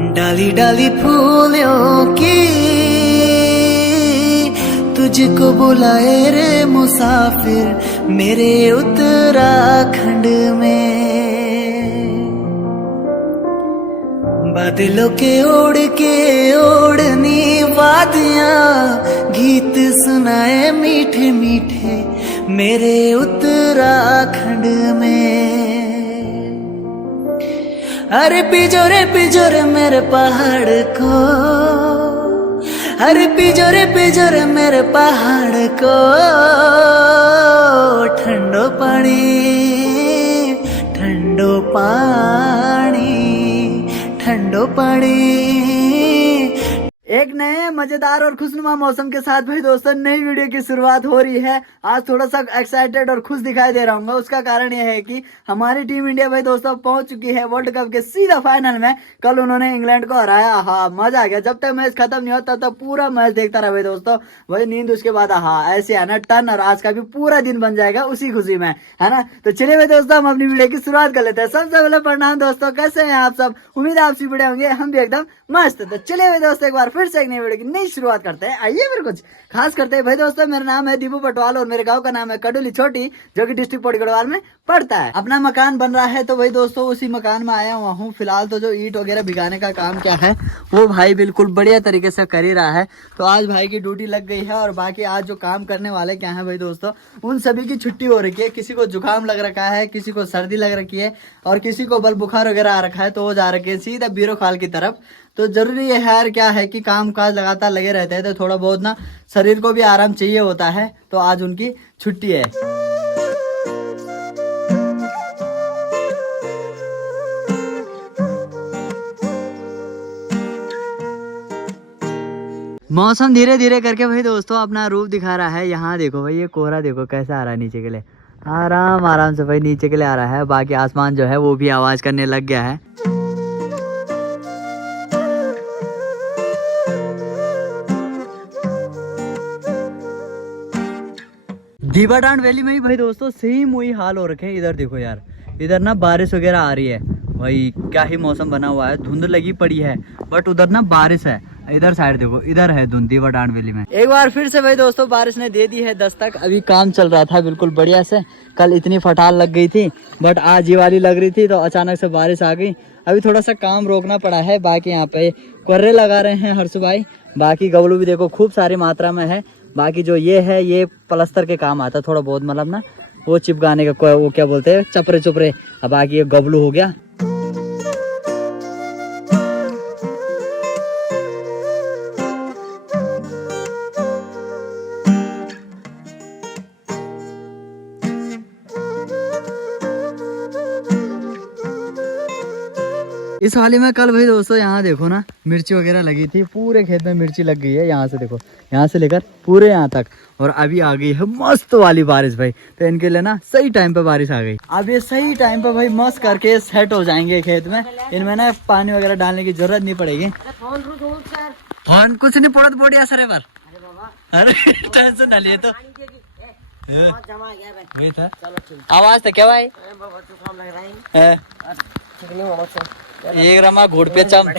डाली डाली फूलों की तुझको बुलाए रे मुसाफिर मेरे उत्तराखंड में। बादलों के ओढ़नी वादियां गीत सुनाए मीठे मीठे मेरे उत्तराखंड में। अरे पिजोरे मेरे पहाड़ को, अरे पिजोरे मेरे पहाड़ को ठंडो पानी ठंडो पानी ठंडो पानी। एक नए मजेदार और खुशनुमा मौसम के साथ भाई दोस्तों नई वीडियो की शुरुआत हो रही है। आज थोड़ा सा एक्साइटेड और खुश दिखाई दे रहा हूँ। उसका कारण यह है कि हमारी टीम इंडिया भाई दोस्तों पहुंच चुकी है वर्ल्ड कप के सीधा फाइनल में। कल उन्होंने इंग्लैंड को हराया। हाँ मजा आ गया। जब तक मैच खत्म नहीं होता तब तक पूरा मैच देखता रहा भाई दोस्तों। वही नींद उसके बाद हाँ ऐसे है ना टर्न, और आज का भी पूरा दिन बन जाएगा उसी खुशी में, है ना। तो चलिए भाई दोस्तों हम अपनी वीडियो की शुरुआत कर लेते हैं। सबसे पहले प्रणाम दोस्तों, कैसे हैं आप सब? उम्मीद है आप सभी बढ़िया होंगे, हम भी एकदम मस्त। तो चलिए भाई दोस्तों एक बार फिर से एक नई वीडियो की नई शुरुआत करते हैं। आइए फिर कुछ खास करते हैं भाई दोस्तों। मेरा नाम है दीपू पटवाल और मेरे गांव का नाम है कडोली छोटी, जो कि डिस्ट्रिक्ट पौड़ी गढ़वाल में पड़ता है। अपना मकान बन रहा है तो भाई दोस्तों उसी मकान में आया हुआ हूँ फिलहाल। तो जो ईंट वगैरह भिगाने का काम क्या है वो भाई बिल्कुल बढ़िया तरीके से कर ही रहा है। तो आज भाई की ड्यूटी लग गई है और बाकी आज जो काम करने वाले क्या है भाई दोस्तों उन सभी की छुट्टी हो रखी है। किसी को जुकाम लग रखा है, किसी को सर्दी लग रखी है और किसी को बल बुखार वगैरह आ रखा है, तो वो जा रखे है सीधा बीरो खाल की तरफ। तो जरूरी है यार क्या है कि काम काज लगातार लगे रहते हैं तो थोड़ा बहुत ना शरीर को भी आराम चाहिए होता है। तो आज उनकी छुट्टी है। मौसम धीरे धीरे करके भाई दोस्तों अपना रूप दिखा रहा है। यहाँ देखो भाई ये कोहरा देखो कैसा आ रहा है नीचे के लिए, आराम आराम से भाई नीचे के लिए आ रहा है। बाकी आसमान जो है वो भी आवाज करने लग गया है। दीवाडांड वैली में ही भाई दोस्तों सेम वही हाल हो रखे हैं। इधर देखो यार, इधर ना बारिश वगैरह आ रही है। भाई क्या ही मौसम बना हुआ है, धुंध लगी पड़ी है बट उधर ना बारिश है। इधर साइड देखो, इधर है धुंध दीवाडांड वैली में। एक बार फिर से भाई दोस्तों बारिश ने दे दी है दस्तक। अभी काम चल रहा था बिल्कुल बढ़िया से। कल इतनी फटाल लग गई थी बट आज ये वाली लग रही थी तो अचानक से बारिश आ गई। अभी थोड़ा सा काम रोकना पड़ा है। बाकी यहाँ पे कोर्रे लगा रहे हैं हर्ष भाई। बाकी गबलू भी देखो खूब सारी मात्रा में है। बाकी जो ये है ये प्लस्तर के काम आता है थोड़ा बहुत, मतलब ना वो चिपकाने का, वो क्या बोलते हैं चपरे चुपरे। अब बाकी ये गबलू हो गया। इस वाली में कल भाई दोस्तों यहाँ देखो ना मिर्ची वगैरह लगी थी, पूरे खेत में मिर्ची लग गई है। यहाँ से देखो, यहाँ से लेकर पूरे यहाँ तक। और अभी आ गई है मस्त वाली बारिश भाई। तो इनके लिए ना सही टाइम पे बारिश आ गई। अब ये सही टाइम पे भाई मस्त करके सेट हो जाएंगे खेत में। इनमें ना पानी वगैरह डालने की जरूरत नहीं पड़ेगी। फोन कुछ नहीं पड़त बढ़िया सर पर। अरे टेंशन ना लिए तो आवाज तो क्या भाई एक रमा घोड़ पे चम।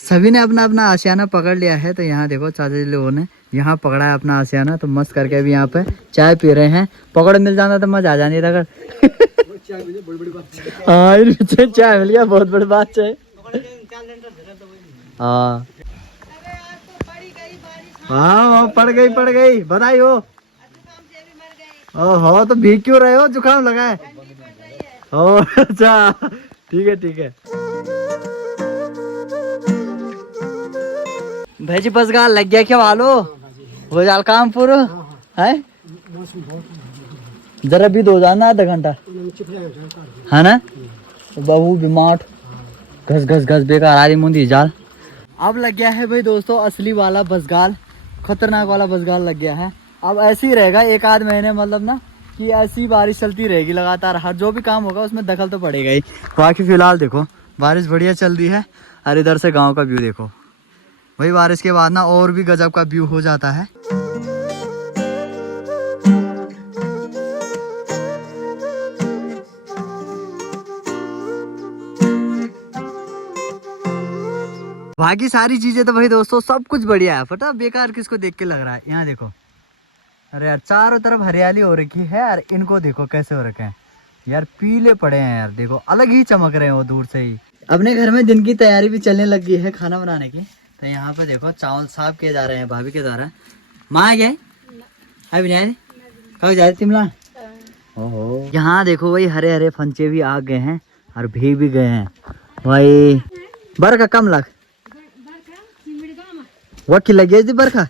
सभी ने अपना अपना आशियाना पकड़ लिया है। तो यहाँ देखो चाचा जी लोगों ने यहाँ पकड़ा है अपना आशियाना। तो मस्त करके अभी यहाँ पे चाय पी रहे हैं। पकड़ मिल जाना तो मजा आ जानी अगर। हाँ चाय मिल गया, बहुत बड़ी बात है। हाँ हाँ पड़ गई बधाई हो। हो तो भीग क्यों रहे हो, जुकाम लगा है? ओ अच्छा ठीक है। भाई जी बस गाल लग गया क्या वालो, हो जाल काम पूरा है। जरा भी दो जाना आधा घंटा है ना। बहू बीमार घस बेकार आदि मुंदी जाल। अब लग गया है भाई दोस्तों असली वाला बसगाल, खतरनाक वाला बसगाल लग गया है। अब ऐसे ही रहेगा एक आध महीने, मतलब ना कि ऐसी बारिश चलती रहेगी लगातार। हर जो भी काम होगा उसमें दखल तो पड़ेगा ही। बाकी फिलहाल देखो बारिश बढ़िया चल रही है। और इधर से गांव का व्यू देखो भाई, बारिश के बाद ना और भी गजब का व्यू हो जाता है। बाकी सारी चीजें तो भाई दोस्तों सब कुछ बढ़िया है। पता बेकार किसको देख के लग रहा है, यहाँ देखो, अरे यार चारों तरफ हरियाली हो रखी है यार। इनको देखो कैसे हो रखे हैं यार, पीले पड़े हैं यार, देखो अलग ही चमक रहे हैं वो दूर से ही। अपने घर में दिन की तैयारी भी चलने लग गई है खाना बनाने की। तो यहाँ पे देखो चावल साफ किए जा रहे हैं भाभी के द्वारा। माँ गए अभी नहीं कब जाए तिमला। ओहो यहाँ देखो भाई हरे हरे फंचे भी आ गए हैं और भीग भी गए हैं भाई। बरखा कम लग वकी लगी थी बरखा,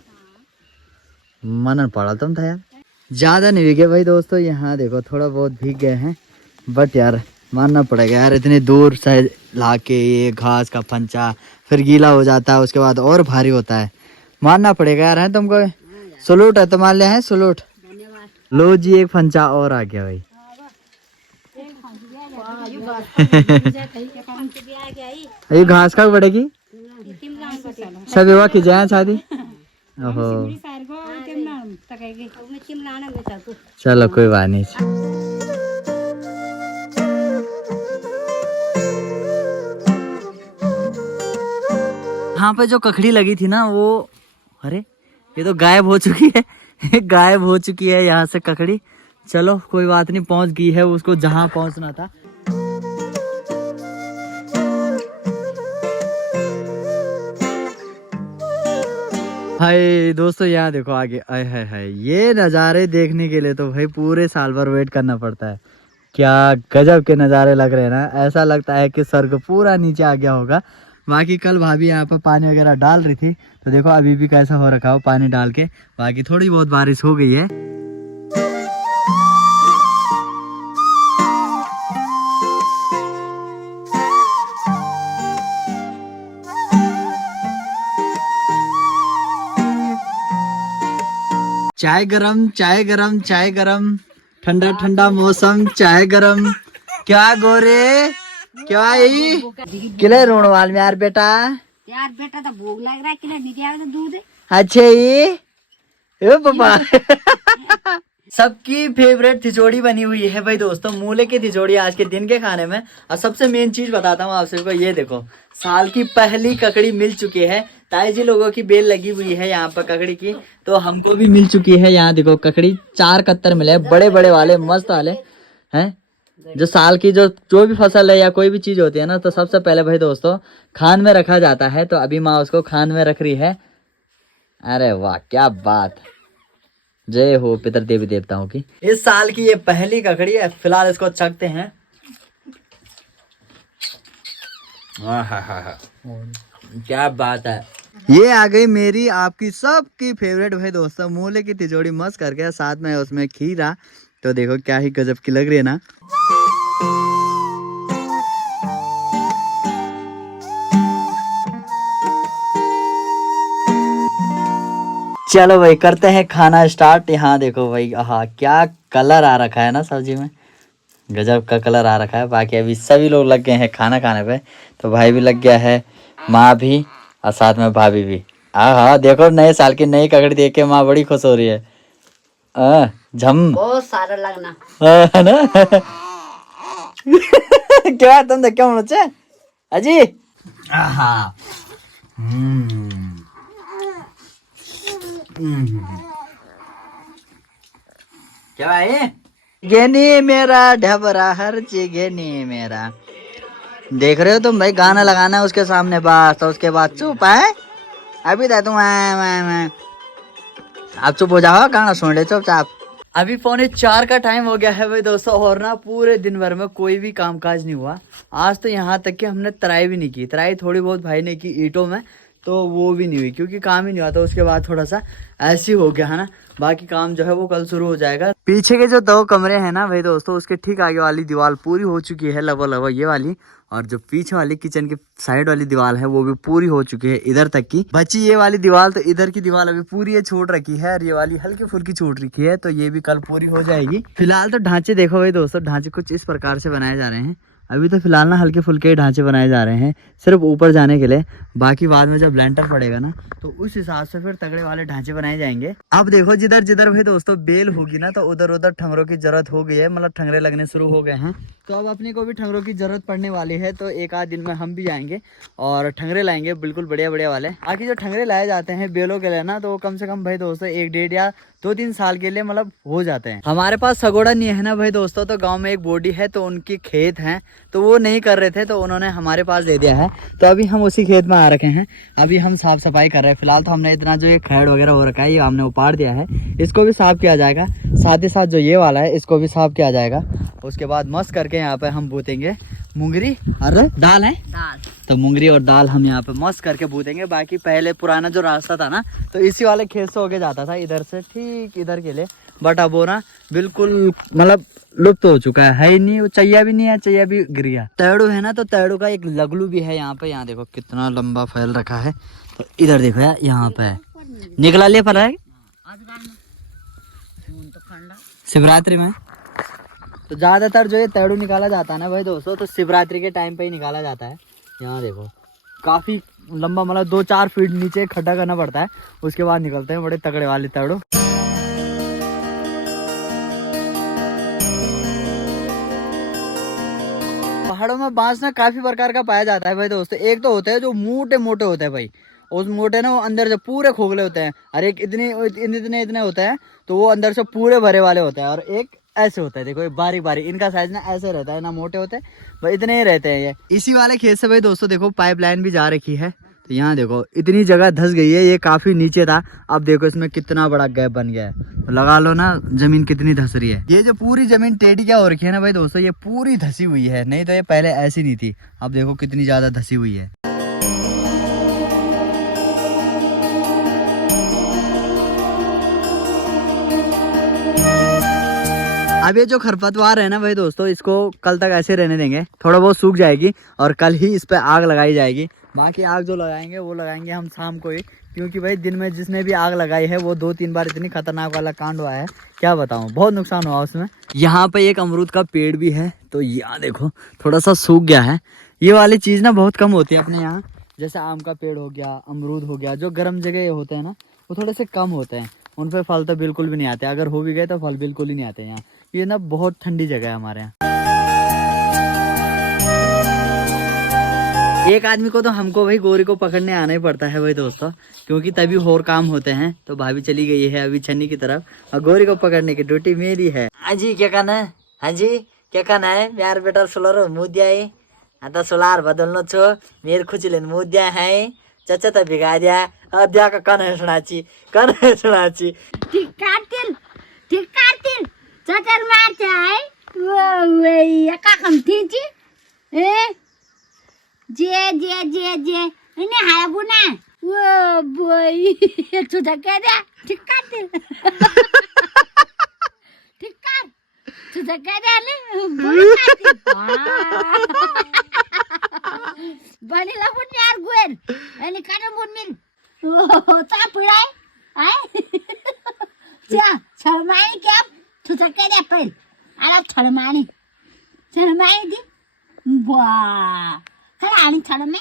मन पड़ा तुम था यार, ज्यादा नहीं भीगे भाई दोस्तों। यहाँ देखो थोड़ा बहुत भीग गए हैं, बट यार मानना पड़ेगा यार, इतने दूर से लाके ये घास का फंचा फिर गीला हो जाता है, उसके बाद और भारी होता है। मानना पड़ेगा यार, है तुमको सलूट है, तुम्हारे लिए है सलूट। लो जी एक फंचा और आ गया भाई। ये घास का पड़ेगी सब युवा की जाए शादी। ओहो चलो कोई बात नहीं। यहाँ पे जो ककड़ी लगी थी ना वो, अरे ये तो गायब हो चुकी है गायब हो चुकी है यहाँ से ककड़ी। चलो कोई बात नहीं, पहुंच गई है उसको जहाँ पहुंचना था। भाई दोस्तों यहाँ देखो आगे, आए है ये नज़ारे देखने के लिए तो भाई पूरे साल भर वेट करना पड़ता है। क्या गजब के नज़ारे लग रहे हैं ना, ऐसा लगता है कि स्वर्ग पूरा नीचे आ गया होगा। बाकी कल भाभी यहाँ पर पानी वगैरह डाल रही थी, तो देखो अभी भी कैसा हो रखा हो पानी डाल के। बाकी थोड़ी बहुत बारिश हो गई है। चाय गरम चाय गरम चाय गरम, ठंडा ठंडा मौसम चाय गरम। क्या गोरे क्या किले रोण वाल में यार बेटा तो भूख लग रहा है कि नहीं दिया तो दूध। अच्छा ये पापा सबकी फेवरेट तिजोड़ी बनी हुई है भाई दोस्तों, मूले की तिजोड़ी आज के दिन के खाने में। और सबसे मेन चीज बताता हूँ आप सबको, ये देखो साल की पहली ककड़ी मिल चुकी है। ताई जी लोगों की बेल लगी हुई है यहाँ पर ककड़ी की, तो हमको भी मिल चुकी है। यहाँ देखो ककड़ी 4 कत्तर मिले, बड़े बड़े वाले मस्त वाले हैं। जो साल की जो भी फसल है या कोई भी चीज होती है ना, तो सबसे पहले भाई दोस्तों खान में रखा जाता है। तो अभी माँ उसको खान में रख रही है। अरे वाह क्या बात, जय हो पितर देवी देवताओं की। इस साल की ये पहली ककड़ी है, फिलहाल इसको चखते हैं। क्या बात है, ये आ गई मेरी आपकी सबकी फेवरेट भाई दोस्तों मूले की तिजोड़ी मस्त करके, साथ में उसमें खीरा। तो देखो क्या ही गजब की लग रही है ना। चलो भाई करते हैं खाना स्टार्ट। यहाँ देखो भाई, हाँ क्या कलर आ रखा है ना सब्जी में, गजब का कलर आ रखा है। बाकी अभी सभी लोग लग गए हैं खाना खाने पे, तो भाई भी लग गया है, माँ भी और साथ में भाभी भी। हाँ देखो नए साल की नई ककड़ी देख के माँ बड़ी खुश हो रही है। झम बहुत सारा लगना है ना क्या तुम देख क्यों बच्चे अजी। क्या भाई गेनी मेरा ढबरा हर चीज गेनी मेरा। देख रहे हो तुम भाई, गाना लगाना है उसके सामने बस, तो उसके बाद चुप है। अभी तक तुम आप चुप हो जाओ, गाना सुन ले चुपचाप। अभी 3:45 का टाइम हो गया है भाई दोस्तों, और ना पूरे दिन भर में कोई भी कामकाज नहीं हुआ। आज तो यहाँ तक कि हमने तराई भी नहीं की, तराई थोड़ी बहुत भाई ने की ईंटों में, तो वो भी नहीं हुई क्योंकि काम ही नहीं हुआ था। उसके बाद थोड़ा सा ऐसे हो गया है ना, बाकी काम जो है वो कल शुरू हो जाएगा। पीछे के जो 2 कमरे हैं ना भाई दोस्तों, उसके ठीक आगे वाली दीवार पूरी हो चुकी है लगभग ये वाली, और जो पीछे वाली किचन की साइड वाली दीवार है वो भी पूरी हो चुकी है इधर तक की। बची ये वाली दीवार, तो इधर की दीवार अभी पूरी है छूट रखी है, और ये वाली हल्की फुल्की छूट रखी है, तो ये भी कल पूरी हो जाएगी। फिलहाल तो ढांचे देखो भाई दोस्तों, ढांचे कुछ इस प्रकार से बनाए जा रहे हैं। अभी तो फिलहाल ना हल्के फुल्के ढांचे बनाए जा रहे हैं सिर्फ ऊपर जाने के लिए। बाकी बाद में जब लेंटर पड़ेगा ना तो उस हिसाब से फिर तगड़े वाले ढांचे बनाए जाएंगे। अब देखो जिधर जिधर भाई दोस्तों बेल होगी ना तो उधर उधर ठंगरों की जरूरत हो गई है, मतलब ठंगरे लगने शुरू हो गए हैं। तो अब अपने को भी ठंगरों की जरूरत पड़ने वाली है, तो एक आध दिन में हम भी जाएंगे और ठंगरे लाएंगे बिल्कुल बढ़िया बढ़िया वाले। बाकी जो ठंगरे लाए जाते हैं बेलों के लिए ना तो वो कम से कम भाई दोस्तों 1-1.5 या 2-3 साल के लिए मतलब हो जाते हैं। हमारे पास सगोड़ा नहीं है ना भाई दोस्तों, तो गांव में एक बॉडी है तो उनकी खेत है तो वो नहीं कर रहे थे तो उन्होंने हमारे पास दे दिया है। तो अभी हम उसी खेत में आ रखे हैं, अभी हम साफ सफाई कर रहे हैं। फिलहाल तो हमने इतना जो ये खेड़ वगैरह हो रखा है ये हमने उपाड़ दिया है, इसको भी साफ किया जाएगा। साथ ही साथ जो ये वाला है इसको भी साफ किया जाएगा। उसके बाद मस्त करके यहाँ पे हम बूतेंगे मूंगरी और दाल है दाल, तो मूंगरी और दाल हम यहाँ पे मस्त करके बूतेंगे। बाकी पहले पुराना जो रास्ता था ना तो इसी वाले खेत से होके जाता था इधर से ठीक इधर के लिए, बट अब वो ना बिल्कुल मतलब लुप्त हो चुका है ही नहीं, वो चैया भी नहीं है, चैया भी गिर गया। तैड़ू है ना तो तैड़ू का एक लगलू भी है यहाँ पे, यहाँ देखो कितना लंबा फैल रखा है। तो इधर देखो यार यहाँ पे है, निकला लिया पर है शिवरात्रि में। तो ज्यादातर जो ये तैड़ू निकाला जाता है ना भाई दोस्तों तो शिवरात्रि के टाइम पे ही निकाला जाता है। यहाँ देखो काफी लंबा मतलब 2-4 फीट नीचे खड्डा करना पड़ता है, उसके बाद निकलते हैं बड़े तगड़े वाले तैड़ू। पहाड़ों में बांस ना काफी प्रकार का पाया जाता है भाई दोस्तों। एक तो होता है जो मोटे मोटे होते हैं भाई, उस मोटे ना वो अंदर से पूरे खोखले होते हैं, और एक इतने होते हैं तो वो अंदर से पूरे भरे वाले होते हैं। और एक ऐसे होता है देखो ये बारीक बारीक, इनका साइज ना ऐसे रहता है, ना मोटे होते हैं भाई, इतने ही रहते हैं ये। इसी वाले खेत से भाई दोस्तों देखो पाइपलाइन भी जा रखी है। तो यहाँ देखो इतनी जगह धंस गई है, ये काफी नीचे था, अब देखो इसमें कितना बड़ा गैप बन गया है। तो लगा लो ना जमीन कितनी धंस रही है। ये जो पूरी जमीन टेढ़ी क्या हो रखी है ना भाई दोस्तों, ये पूरी धंसी हुई है, नहीं तो ये पहले ऐसी नहीं थी। अब देखो कितनी ज्यादा धंसी हुई है। अब ये जो खरपतवार है ना भाई दोस्तों इसको कल तक ऐसे रहने देंगे, थोड़ा बहुत सूख जाएगी और कल ही इस पे आग लगाई जाएगी। बाकी आग जो लगाएंगे वो लगाएंगे हम शाम को ही, क्योंकि भाई दिन में जिसने भी आग लगाई है वो 2-3 बार इतनी खतरनाक वाला कांड हुआ है, क्या बताऊं, बहुत नुकसान हुआ उसमें। यहाँ पे एक अमरूद का पेड़ भी है, तो यहाँ देखो थोड़ा सा सूख गया है। ये वाली चीज ना बहुत कम होती है अपने यहाँ, जैसे आम का पेड़ हो गया, अमरूद हो गया, जो गर्म जगह होते हैं ना वो थोड़े से कम होते हैं, उन पे फल तो बिल्कुल भी नहीं आते, अगर हो भी गए तो फल बिल्कुल ही नहीं आते यहाँ। ये ना बहुत ठंडी जगह है हमारे यहाँ। एक आदमी को तो हमको भाई गोरी को पकड़ने आना ही पड़ता है भाई दोस्तों, क्योंकि तभी और काम होते हैं। तो भाभी चली गई है अभी छन्नी की तरफ, और गोरी को पकड़ने की ड्यूटी मेरी है। हाँ जी क्या कहना है, हाँ जी क्या कहना है यार बेटा, सोलर मुद्दा है आता सोलार बदल्नु छो मेरो खुचीले मुद्दा है चचा त भिगा दिया अध्या का कन है सुनाची ठीक काटतील चटर मारते आहे वो का कमती जी ए जे जे जे जे इने हाय बुना वो बोई तुझा क्या द्या ठीक काटतील ठीक काट तुझा क्या द्या ले बोई बनीला पण यार गुएर आणि काटा पण मिल चा पुराय आय चा शर्माई क्या तुझा क्या द्या पहिल आला छळमाणी दी वाह खरं आणि छळमे